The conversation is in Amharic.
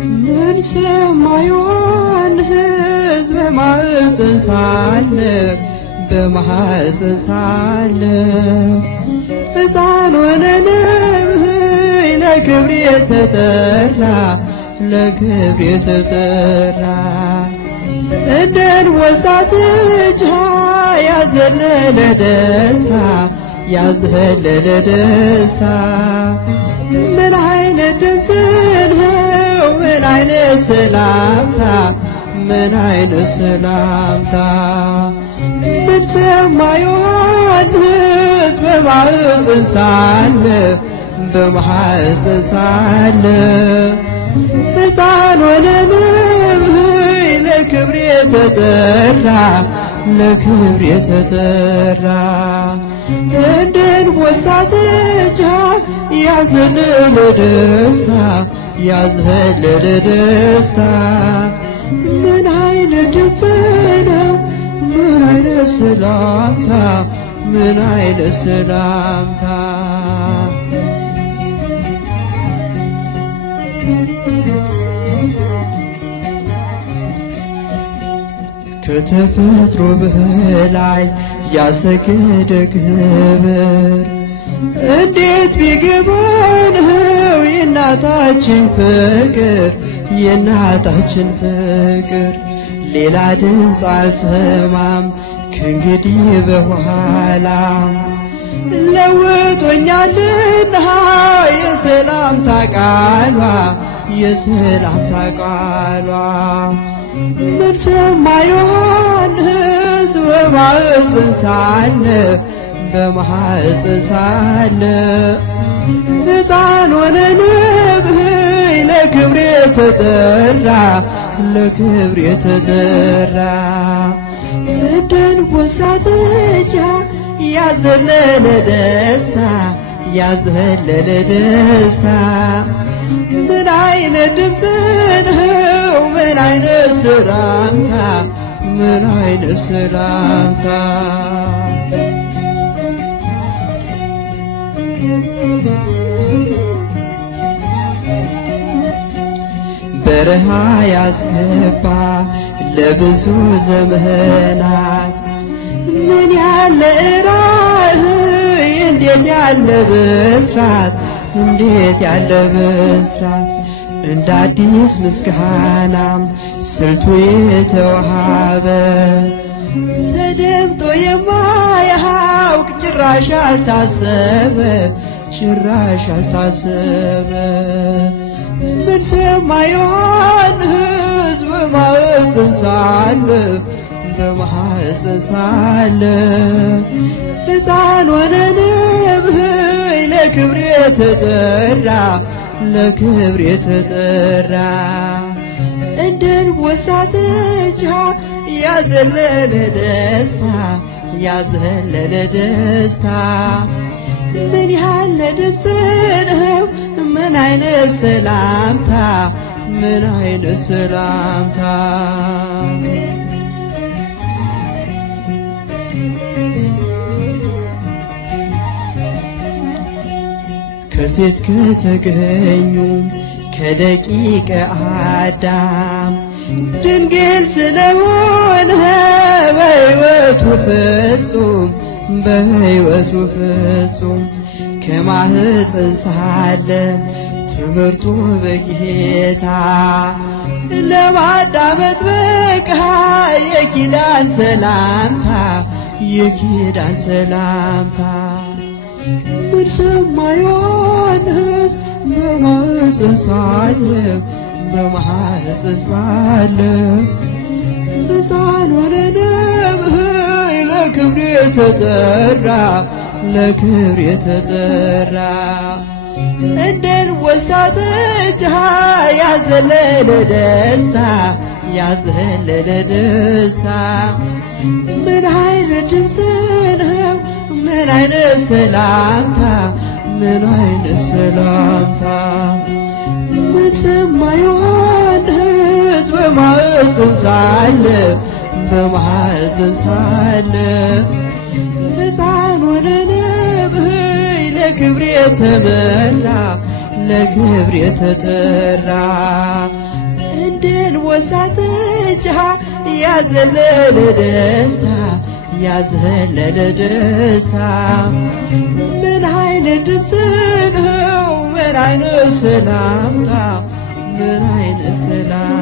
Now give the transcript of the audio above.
من سمايون حزب معزن سالك بمحزن سالك ሕፃን ሆነንም ለክብር የተጠራ ለክብር የተጠራ እንደን ወሳትቻ ያዘለለ ደስታ ያዘለለ ደስታ ምን አይነት ድምፅ ነው ምን አይነት ሰላምታ ምን አይነት ሰላምታ ምን ሰማዩን ሕዝብ በማኅፀን ሳለ በማኅፀን ሳለ ሕፃን ሆነንም ለክብር የተጠራ ለክብር የተጠራ እንደን ወሳትቻ ያዘለለ ደስታ ያዘለለ ደስታ ምን አይነት ድምፅ ነው ምን አይነት ሰላምታ ምን አይነት ሰላምታ ከተፈጥሮ በላይ ያሰገደ ክብር እንዴት ቢገባን ነው የእናታችን ፍቅር የእናታችን ፍቅር ሌላ ድምፅ አልሰማም ከእንግዲህ በኋላ ለውጦኛልና የሰላምታ ቃሏ የሰላምታ ቃሏ ምን ሰማዩን ሕዝብ በማኅፀን ሳለ በማኅፀን ሳለ ሕፃን ሆነንም ለክብር የተጠራ ለክብር የተጠራ እንደን ወሳትቻ ያዘለለ ደስታ ያዘለለ ደስታ ምን አይነት ድምፅ ነው ምን አይነት ሰላምታ ምን አይነት ሰላምታ በረሃ ያስገባ ለብዙ ዘመናት ምን ያለ ራእይ እንዴት ያለ ብስራት እንዴት ያለ ብስራት እንደ አዲስ ምስጋና ስልቱ የተዋሃበ ተደምጦ የማያውቅ ጭራሽ አልታሰበ ጭራሽ አልታሰበ ምን ሰማዩን ሕዝብ በማኅፀን ሳለ በማኅፀን ሳለ ሕፃን ሆነንም ለክብር የተጠራ ለክብር የተጠራ እንደን ወሳትቻ ያዘለለ ደስታ ያዘለለ ደስታ ምን ያለ ድምፅ ነው ምን አይነት ሰላምታ ምን አይነት ሰላምታ ከሴት ከተገኙ ከደቂቀ አዳም ድንግል ስለሆነ በሕይወቱ ፍጹም በሕይወቱ ፍጹም ከማኅፀን ሳለ ትምህርቱ በጌታ ለማዳመጥ በቃ የኪዳን ሰላምታ የኪዳን ሰላምታ ምን ሰማዩን ሕዝብ በማኅፀን ሳለ በማኅፀን ሳለ ሕፃን ሆነንም ለክብር የተጠራ ለክብር የተጠራ እንደን ወሳጠች ያዘለለ ደስታ ያዘለለ ደስታ ምን አይነት ድምፅ ነው ምን አይነት ሰላምታ ምን አይነት ሰላምታ ምን ሰማዩን ሕዝብ በማኅፀን ሳለ በማኅፀን ሳለ ሕፃኑን ነብይ ለክብር የተመራ ለክብር የተጠራ እንደን ወሳጠች ያዘለለ ደስታ ያዘለለ ደስታ ምን አይነት ድምፅ ነው ምን አይነት ሰላምታ ምን አይነት ሰላምታ